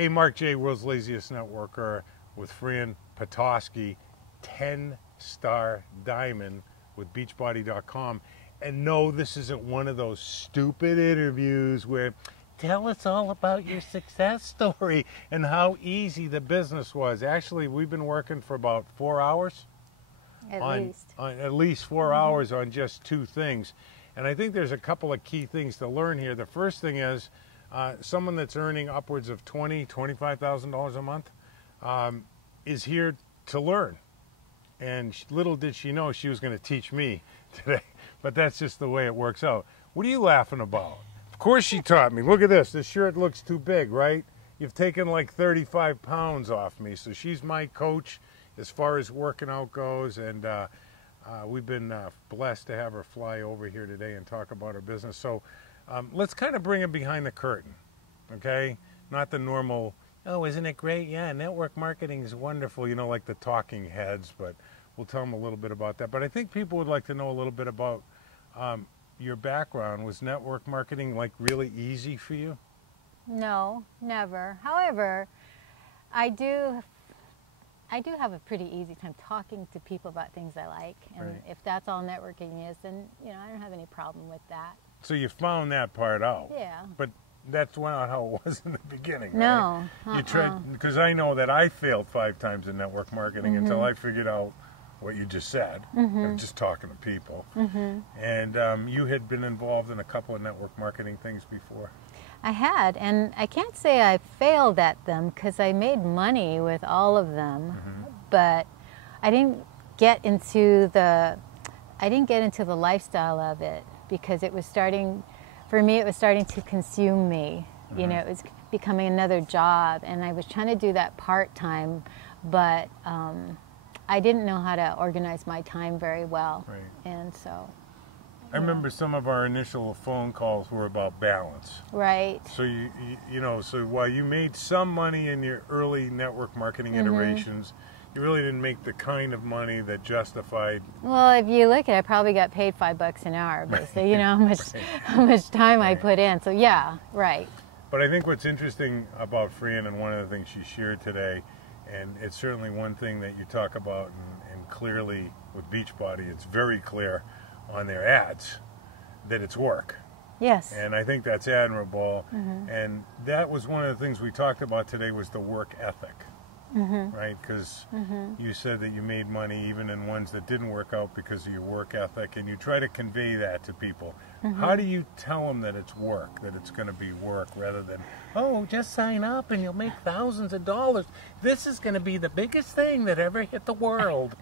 Hey, Mark J, World's Laziest Networker with Fran Patoskie, 10-star diamond with Beachbody.com. And no, this isn't one of those stupid interviews where tell us all about your success story and how easy the business was. Actually, we've been working for about 4 hours. At least 4 hours on just two things. And I think there's a couple of key things to learn here. The first thing is someone that's earning upwards of $20,000, $25,000 a month is here to learn. And little did she know she was going to teach me today. But that's just the way it works out. What are you laughing about? Of course she taught me. Look at this. This shirt looks too big, right? You've taken like 35 pounds off me. So she's my coach as far as working out goes. And we've been blessed to have her fly over here today and talk about her business. So let's kind of bring it behind the curtain, okay? Not the normal, oh, isn't it great? Yeah, network marketing is wonderful, you know, like the talking heads, but we'll tell them a little bit about that. But I think people would like to know a little bit about your background. Was network marketing like really easy for you? No, never. However, I do have a pretty easy time talking to people about things I like, and Right. if that's all networking is, then I don't have any problem with that. So you found that part out. Yeah. But that's not how it was in the beginning, No. right? You tried, because I know that I failed 5 times in network marketing until I figured out what you just said, just talking to people. And you had been involved in a couple of network marketing things before. I had, and I can't say I failed at them because I made money with all of them, but I didn't get into the lifestyle of it because it was starting, for me, it was starting to consume me. You know, it was becoming another job, and I was trying to do that part-time, but I didn't know how to organize my time very well, and so. I remember some of our initial phone calls were about balance. Right. So you know, so while you made some money in your early network marketing iterations, you really didn't make the kind of money that justified. Well, if you look at it, I probably got paid $5 an hour, basically. You know how much time I put in. So yeah, right. But I think what's interesting about Fran, and one of the things she shared today, and it's certainly one thing that you talk about, and clearly with Beachbody, it's very clear on their ads that it's work. Yes. And I think that's admirable. And that was one of the things we talked about today, was the work ethic, right? Because you said that you made money even in ones that didn't work out because of your work ethic, and you try to convey that to people. How do you tell them that it's work, that it's going to be work, rather than, oh, just sign up and you'll make thousands of dollars. This is going to be the biggest thing that ever hit the world.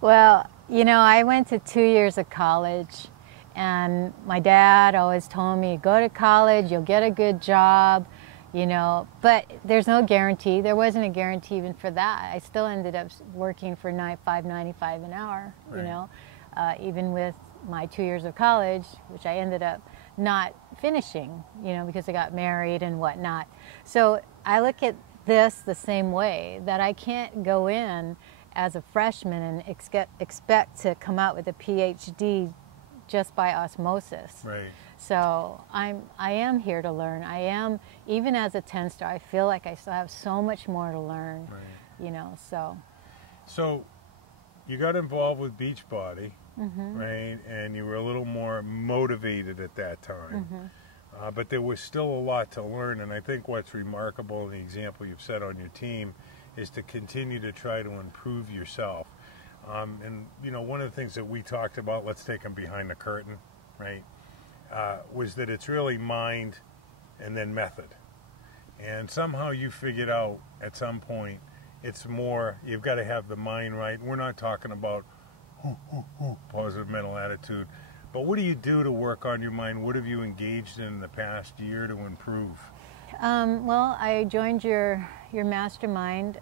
Well, you know, I went to 2 years of college, and my dad always told me, go to college, you'll get a good job, you know, but there's no guarantee. There wasn't a guarantee even for that. I still ended up working for $5.95 an hour, you know, even with my 2 years of college, which I ended up not finishing, you know, because I got married and whatnot. So I look at this the same way, that I can't go in as a freshman and expect to come out with a PhD just by osmosis. Right. So I am here to learn. I am, even as a 10-star, I feel like I still have so much more to learn, you know, so. So you got involved with Beachbody, right? And you were a little more motivated at that time. But there was still a lot to learn, and I think what's remarkable in the example you've set on your team is to continue to try to improve yourself. And, you know, one of the things that we talked about, let's take them behind the curtain, right, was that it's really mind and then method. And somehow you figured out at some point it's more, you've got to have the mind right. We're not talking about positive mental attitude, but what do you do to work on your mind? What have you engaged in the past year to improve? Well, I joined your Mastermind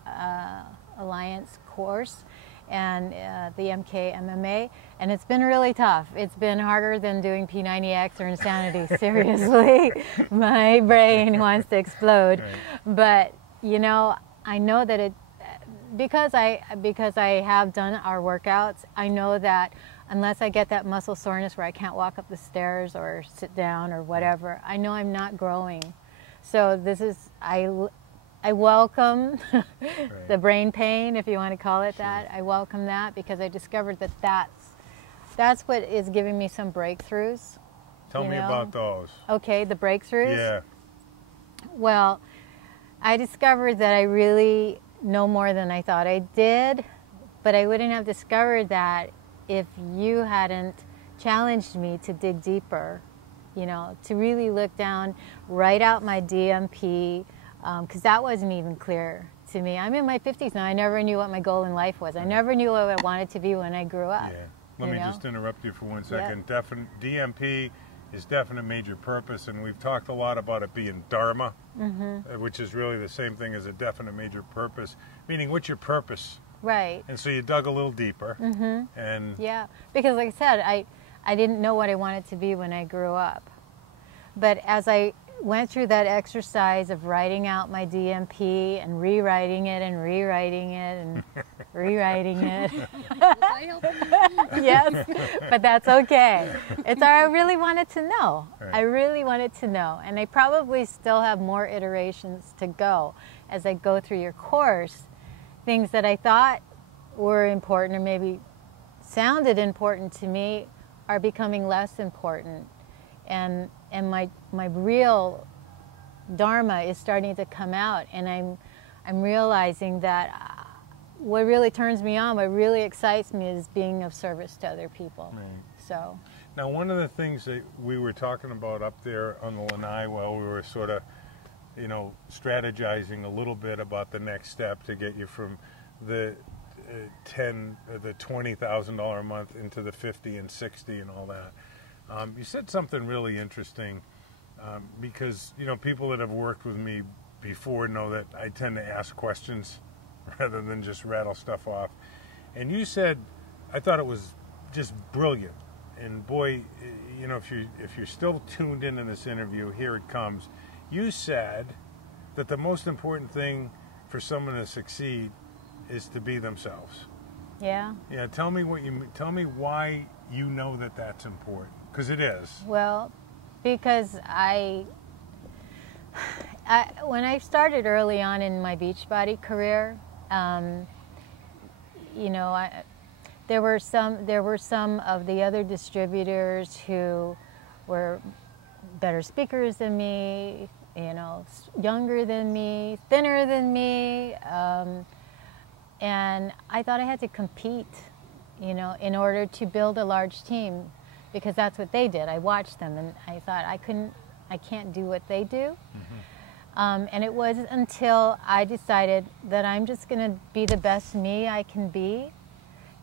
Alliance course and the A.K.A. MMA, and it's been really tough. It's been harder than doing P90X or Insanity, seriously. My brain wants to explode. But, you know, I know that because I have done our workouts, I know that unless I get that muscle soreness where I can't walk up the stairs or sit down or whatever, I know I'm not growing. So this is, I I welcome Right. the brain pain, if you want to call it that. I welcome that because I discovered that that's what is giving me some breakthroughs. Tell me about those. Okay, the breakthroughs? Yeah. Well, I discovered that I really know more than I thought I did, but I wouldn't have discovered that if you hadn't challenged me to dig deeper, you know, to really look down, write out my DMP, because that wasn't even clear to me. I'm in my 50s now. I never knew what my goal in life was. I never knew what I wanted to be when I grew up. Yeah. Let me just interrupt you for 1 second. Yep. DMP is definite major purpose, and we've talked a lot about it being Dharma, which is really the same thing as a definite major purpose, meaning what's your purpose? Right. And so you dug a little deeper. And yeah, because like I said, I didn't know what I wanted to be when I grew up. But as I went through that exercise of writing out my DMP and rewriting it and rewriting it and rewriting it. Yes, but that's okay. It's I really wanted to know. Right. I really wanted to know. And I probably still have more iterations to go as I go through your course. Things that I thought were important or maybe sounded important to me are becoming less important. And my real Dharma is starting to come out, and I'm realizing that what really turns me on, what really excites me is being of service to other people. Right. So now, one of the things that we were talking about up there on the Lanai while we were sort of, you know, strategizing a little bit about the next step to get you from the the $20,000 a month into the 50 and 60 and all that. You said something really interesting because, you know, people that have worked with me before know that I tend to ask questions rather than just rattle stuff off. And you said, I thought it was just brilliant. And boy, you know, if you're still tuned into this interview, here it comes. You said that the most important thing for someone to succeed is to be themselves. yeah. Yeah, tell me why you know that that's important, because it is. Well, because when I started early on in my Beachbody career, you know, there were some of the other distributors who were better speakers than me, you know, younger than me, thinner than me, and I thought I had to compete, you know, in order to build a large team, because that's what they did. I watched them, and I thought I can't do what they do. And it wasn't until I decided that I'm just going to be the best me I can be,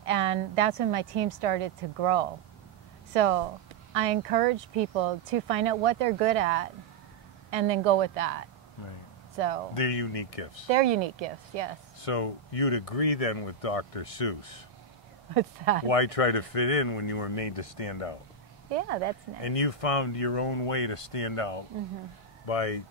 and that's when my team started to grow. So I encourage people to find out what they're good at and then go with that. Right. So They're unique gifts. they're unique gifts, yes. So you'd agree then with Dr. Seuss. What's that? Why try to fit in when you were made to stand out? Yeah, that's nice. And you found your own way to stand out by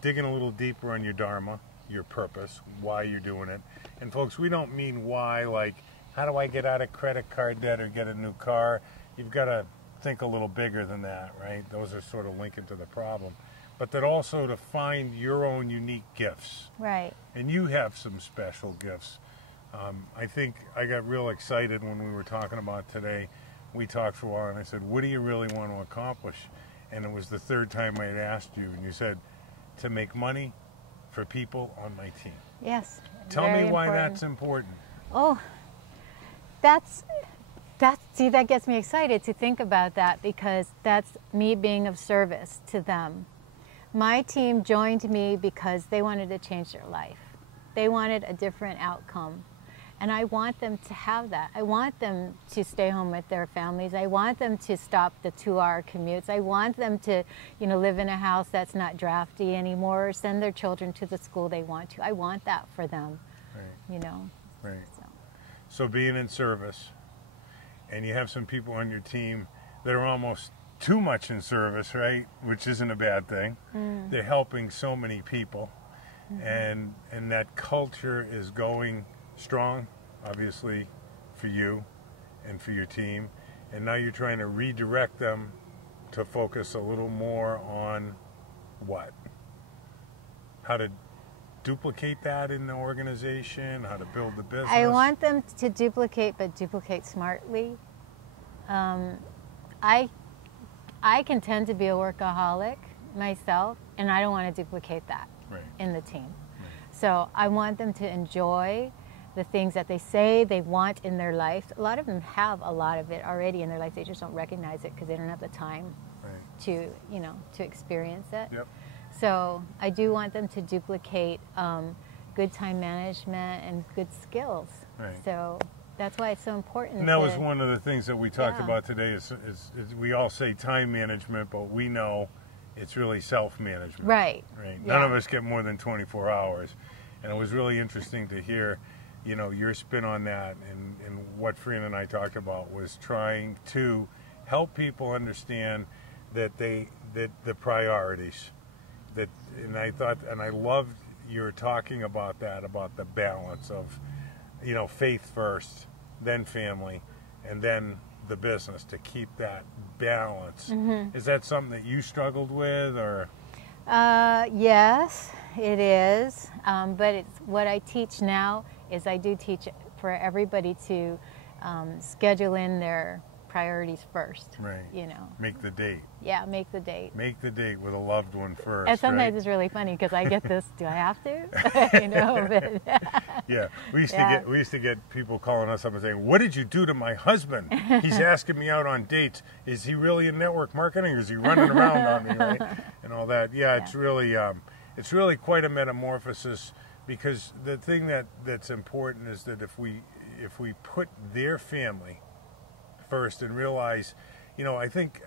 digging a little deeper on your Dharma, your purpose, why you're doing it. And folks, we don't mean why like, how do I get out of credit card debt or get a new car? You've got to think a little bigger than that, right? Those are sort of linking to the problem. But that also to find your own unique gifts. Right. And you have some special gifts. I think I got real excited when we were talking about today. We talked for a while, and I said, what do you really want to accomplish? And it was the third time I had asked you, and you said, to make money for people on my team. Yes. Tell very me why important. that's important. Oh, see, that gets me excited to think about that, because that's me being of service to them. My team joined me because they wanted to change their life. They wanted a different outcome. And I want them to have that. I want them to stay home with their families. I want them to stop the 2-hour commutes. I want them to, you know, live in a house that's not drafty anymore, or send their children to the school they want to. I want that for them, Right. you know. Right. So being in service, and you have some people on your team that are almost too much in service, right? Which isn't a bad thing. They're helping so many people, and that culture is going strong, obviously, for you and for your team. And now you're trying to redirect them to focus a little more on what? How to duplicate that in the organization, how to build the business? I want them to duplicate, but duplicate smartly. I can tend to be a workaholic myself, and I don't want to duplicate that in the team. So I want them to enjoy the things that they say they want in their life. A lot of them have a lot of it already in their life. They just don't recognize it because they don't have the time to, to experience it. Yep. So I do want them to duplicate good time management and good skills. Right. So that's why it's so important. And that was one of the things that we talked about today is we all say time management, but we know it's really self-management. Right. None of us get more than 24 hours. And it was really interesting to hear, your spin on that, and what Fran and I talked about was trying to help people understand that the priorities, and I loved your talking about that, about the balance of, faith first, then family, and then the business, to keep that balance. Mm-hmm. Is that something that you struggled with, or? Yes, it is. But it's what I teach now is I do teach for everybody to schedule in their priorities first. Right. Make the date. Yeah, make the date. Make the date with a loved one first. And sometimes it's really funny because I get this. Do I have to? But yeah, we used to get people calling us up and saying, "What did you do to my husband? He's asking me out on dates. Is he really in network marketing, or is he running around on me, right?" And all that. Yeah, it's really quite a metamorphosis, because the thing that's important is that if we put their family first and realize, I think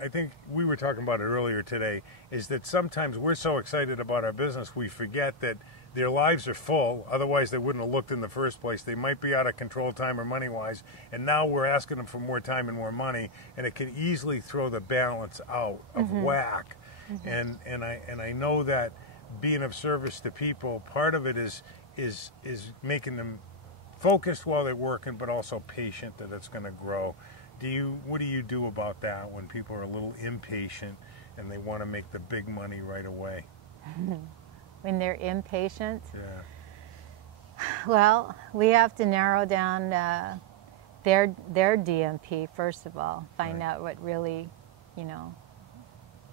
we were talking about it earlier today, is that sometimes we're so excited about our business we forget that their lives are full, otherwise they wouldn't have looked in the first place. They might be out of control time or money-wise, and now we're asking them for more time and more money, and it can easily throw the balance out of whack. Mm-hmm. And I know that being of service to people, part of it is making them focused while they're working, but also patient that it's going to grow. What do you do about that when people are a little impatient and they want to make the big money right away? When they're impatient? Yeah. Well, we have to narrow down their DMP first of all. Find out what really,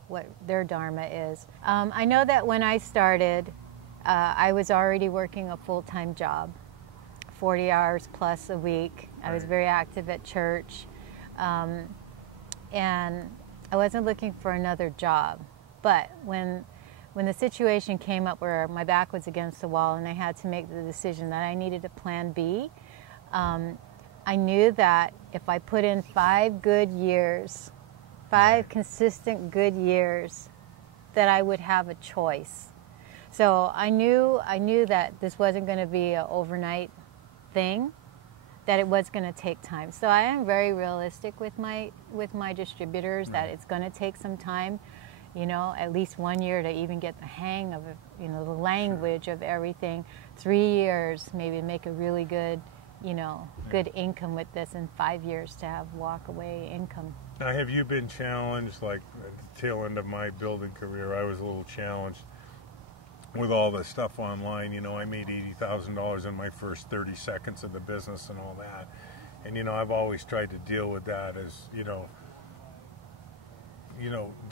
what their dharma is. I know that when I started, I was already working a full-time job, 40 hours plus a week. I was very active at church. And I wasn't looking for another job. But when the situation came up where my back was against the wall and I had to make the decision that I needed a plan B, I knew that if I put in 5 good years, 5 consistent good years, that I would have a choice. So I knew that this wasn't going to be an overnight thing, that it was going to take time. So I am very realistic with my distributors, that it's going to take some time, at least 1 year to even get the hang of it, the language of everything. 3 years maybe to make a really good, good income with this, and 5 years to have walk away income. Now, have you been challenged, like at the tail end of my building career, I was a little challenged with all the stuff online? I made $80,000 in my first 30 seconds of the business and all that. And, I've always tried to deal with that as, do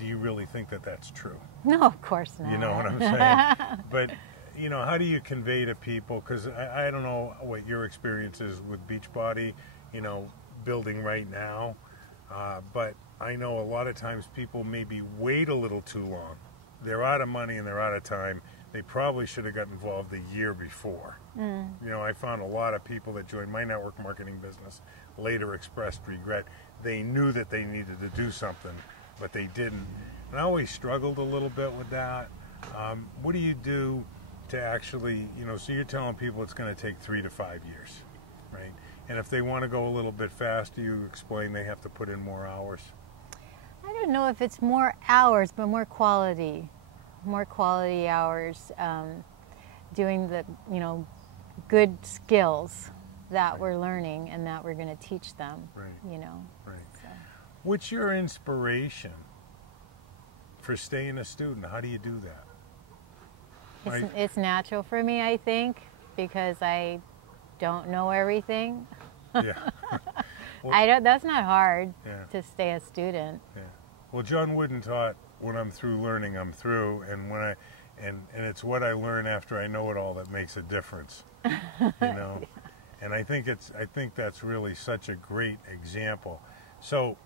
you really think that that's true? No, of course not. You know what I'm saying? But, how do you convey to people, because I don't know what your experience is with Beachbody, building right now, but I know a lot of times people maybe wait a little too long. They're out of money and they're out of time. They probably should have got involved the year before. I found a lot of people that joined my network marketing business later expressed regret. They knew that they needed to do something, but they didn't. And I always struggled a little bit with that. What do you do to actually, so you're telling people it's going to take 3 to 5 years, right? And if they want to go a little bit faster, you explain they have to put in more hours. I don't know if it's more hours, but more quality hours, doing the, good skills that we're learning and that we're going to teach them, Right. So. What's your inspiration for staying a student? How do you do that? It's natural for me, I think, because I don't know everything. Yeah. Well, That's not hard yeah. to stay a student. Yeah. Well, John Wooden taught, when I'm through learning, I'm through, and when and it's what I learn after I know it all that makes a difference. You know, Yeah. and I think that's really such a great example. So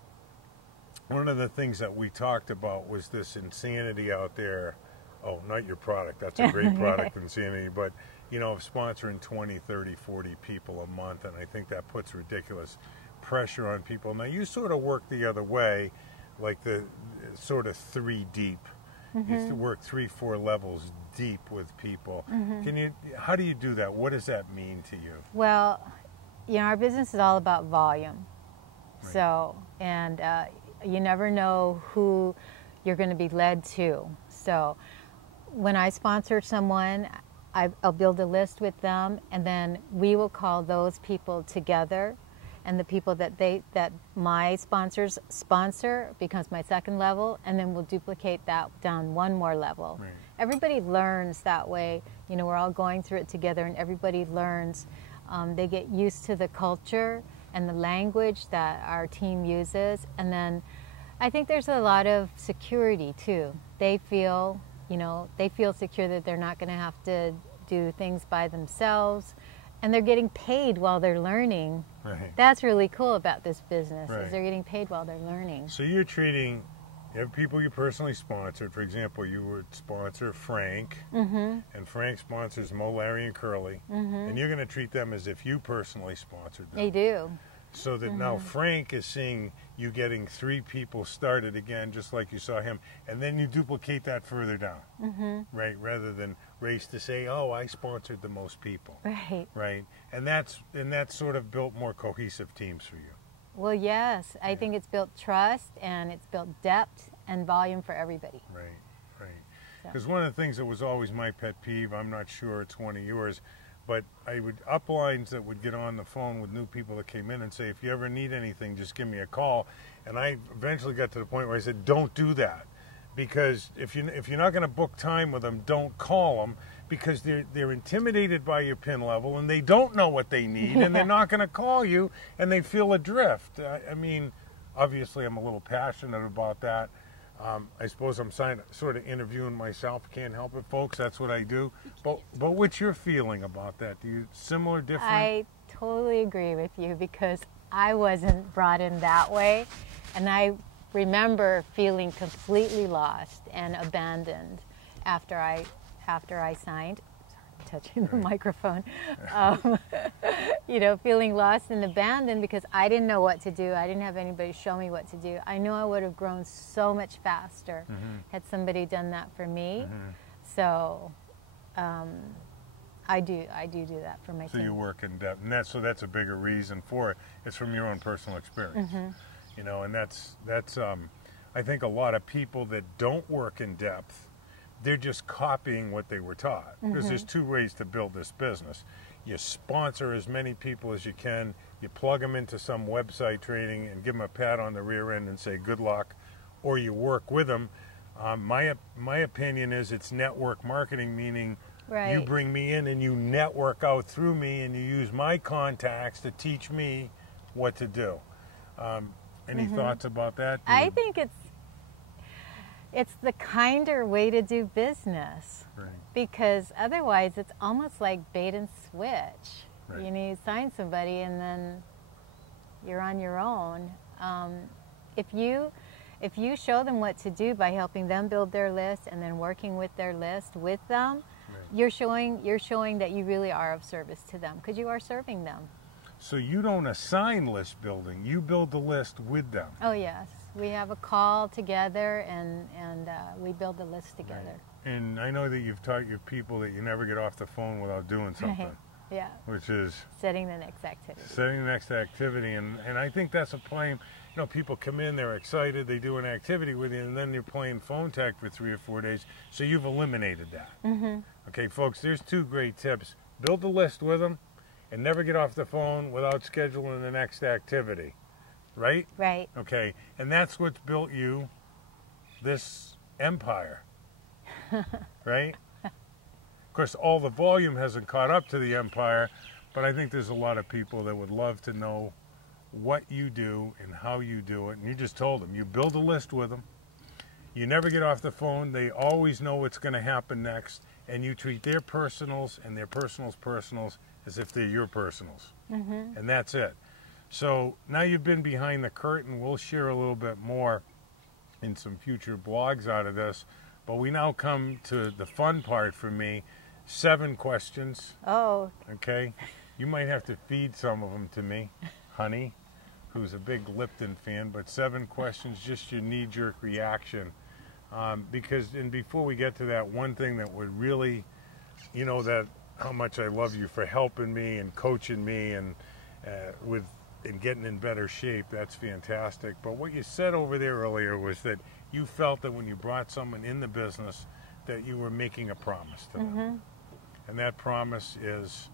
one of the things that we talked about was this insanity out there. Oh, not your product. That's a great product, insanity. But, you know, sponsoring 20, 30, 40 people a month, and I think that puts ridiculous pressure on people. Now, you sort of work the other way, like the sort of 3 deep. You work 3, 4 levels deep with people. How do you do that? What does that mean to you? Well, you know, our business is all about volume. Right. So, and you never know who you're going to be led to. So when I sponsor someone, I'll build a list with them, and then we will call those people together, and the people that my sponsors sponsor becomes my second level, and then we'll duplicate that down 1 more level. Right. Everybody learns that way. You know, we're all going through it together, and everybody learns. They get used to the culture and the language that our team uses, and then I think there's a lot of security too. They feel, you know, secure that they're not going to have to do things by themselves, and they're getting paid while they're learning. Right. That's really cool about this business, Right. is they're getting paid while they're learning. So you have people you personally sponsored. For example, you would sponsor Frank, and Frank sponsors Mo, Larry, and Curly, and you're going to treat them as if you personally sponsored them. They do. So that now Frank is seeing you getting 3 people started again, just like you saw him, and then you duplicate that further down, right? Rather than race to say, "Oh, I sponsored the most people," Right. right? And that's sort of built more cohesive teams for you. Well, yes. I think it's built trust, and it's built depth and volume for everybody. Right, right. So. Because one of the things that was always my pet peeve, I'm not sure it's one of yours, but I would uplines that would get on the phone with new people that came in and say, if you ever need anything, just give me a call. And I eventually got to the point where I said, don't do that. Because if you're not going to book time with them, don't call them, because they're intimidated by your pin level, and they don't know what they need, and they're not going to call you, and they feel adrift. I mean, obviously I'm a little passionate about that. I suppose I'm sort of interviewing myself. Can't help it, folks. That's what I do. But what's your feeling about that? Do you similar, different? I totally agree with you, because I wasn't brought in that way, and I remember feeling completely lost and abandoned after I signed. Sorry, touching the microphone. You know, feeling lost and abandoned because I didn't know what to do. I didn't have anybody show me what to do. I knew I would have grown so much faster had somebody done that for me. So I do that for my team. So you work in depth, and that's a bigger reason for it. It's from your own personal experience. You know, and that's I think a lot of people that don't work in depth, they're just copying what they were taught. Because there's 2 ways to build this business. You sponsor as many people as you can, you plug them into some website training and give them a pat on the rear end and say good luck, or you work with them. My opinion is it's network marketing, meaning you bring me in and you network out through me, and you use my contacts to teach me what to do. Any thoughts about that? I think it's the kinder way to do business, because otherwise it's almost like bait and switch. You know, you sign somebody and then you're on your own. If you show them what to do by helping them build their list and then working with their list with them, you're showing that you really are of service to them, because you are serving them. So you don't assign list building, you build the list with them. Oh yes, we have a call together, and we build the list together. And I know that you've taught your people that you never get off the phone without doing something. Yeah. Which is setting the next activity. Setting the next activity, and I think that's a plain, you know, people come in, they're excited, they do an activity with you, and then you're playing phone tag for 3 or 4 days, so you've eliminated that. Okay, folks, there's 2 great tips. Build the list with them, and never get off the phone without scheduling the next activity. Right? Right. Okay, and that's what's built you this empire. Right? course, all the volume hasn't caught up to the empire, but I think there's a lot of people that would love to know what you do and how you do it. And you just told them. You build a list with them. You never get off the phone. They always know what's going to happen next. And you treat their personals and their personals as if they're your personals. Mm-hmm. And that's it. So now you've been behind the curtain. We'll share a little bit more in some future blogs out of this. But we now come to the fun part for me. 7 questions. Oh. Okay. You might have to feed some of them to me, honey, who's a big Lipton fan. But 7 questions, just your knee-jerk reaction. And before we get to that, one thing that would really, you know, that how much I love you for helping me and coaching me and and getting in better shape. That's fantastic. But what you said over there earlier was that you felt that when you brought someone in the business that you were making a promise to them. Mm-hmm. And that promise is?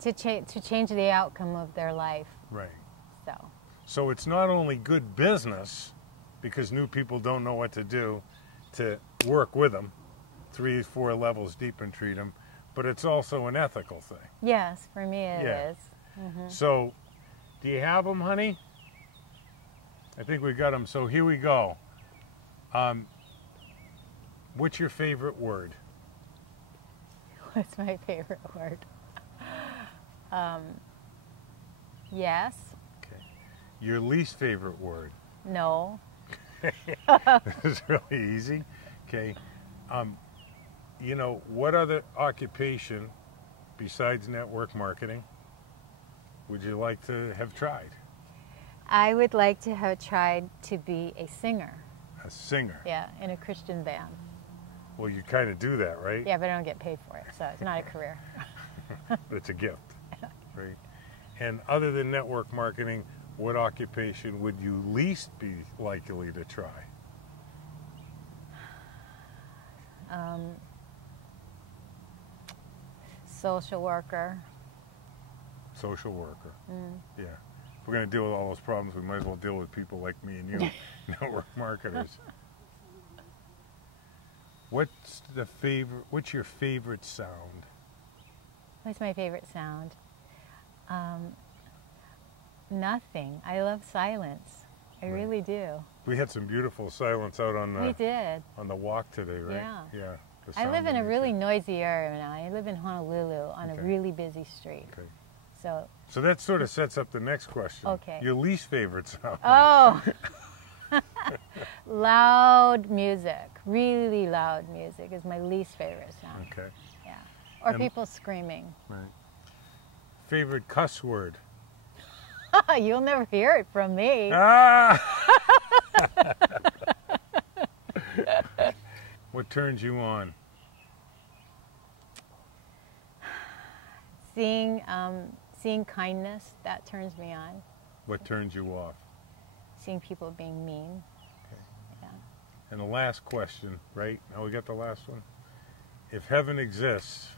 To change the outcome of their life. Right. So it's not only good business, because new people don't know what to do, to work with them 3 or 4 levels deep and treat them, but it's also an ethical thing. Yes, for me it is. Mm-hmm. So, do you have them, honey? I think we got them. So here we go. What's your favorite word? What's my favorite word? Yes. Okay. Your least favorite word? No. This is really easy. Okay. You know, what other occupation besides network marketing would you like to have tried? I would like to have tried to be a singer. A singer? Yeah, in a Christian band. Well, you kind of do that, right? Yeah, but I don't get paid for it, so it's not a career. It's a gift, right? And other than network marketing, what occupation would you least be likely to try? Social worker. Social worker. Yeah. If we're going to deal with all those problems, we might as well deal with people like me and you, network marketers. What's your favorite sound? What's my favorite sound? Nothing. I love silence. I really do. We had some beautiful silence out on the walk today, right? Yeah. Yeah. I live in a really noisy area now. I live in Honolulu on a really busy street. Okay. So that sort of sets up the next question. Okay. Your least favorite sound. Oh, loud music. Really loud music is my least favorite sound. Okay. Yeah. Or people screaming. Right. Favorite cuss word? You'll never hear it from me. Ah! What turns you on? Seeing kindness, that turns me on. What turns you off? Seeing people being mean. Okay. Yeah. And the last question, right? Now we got the last one. If heaven exists,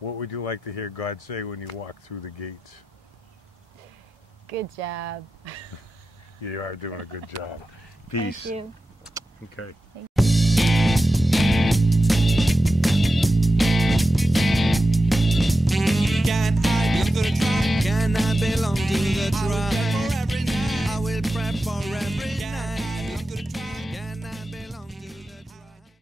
what would you like to hear God say when you walk through the gates? Good job. You are doing a good job. Peace. Thank you. Okay.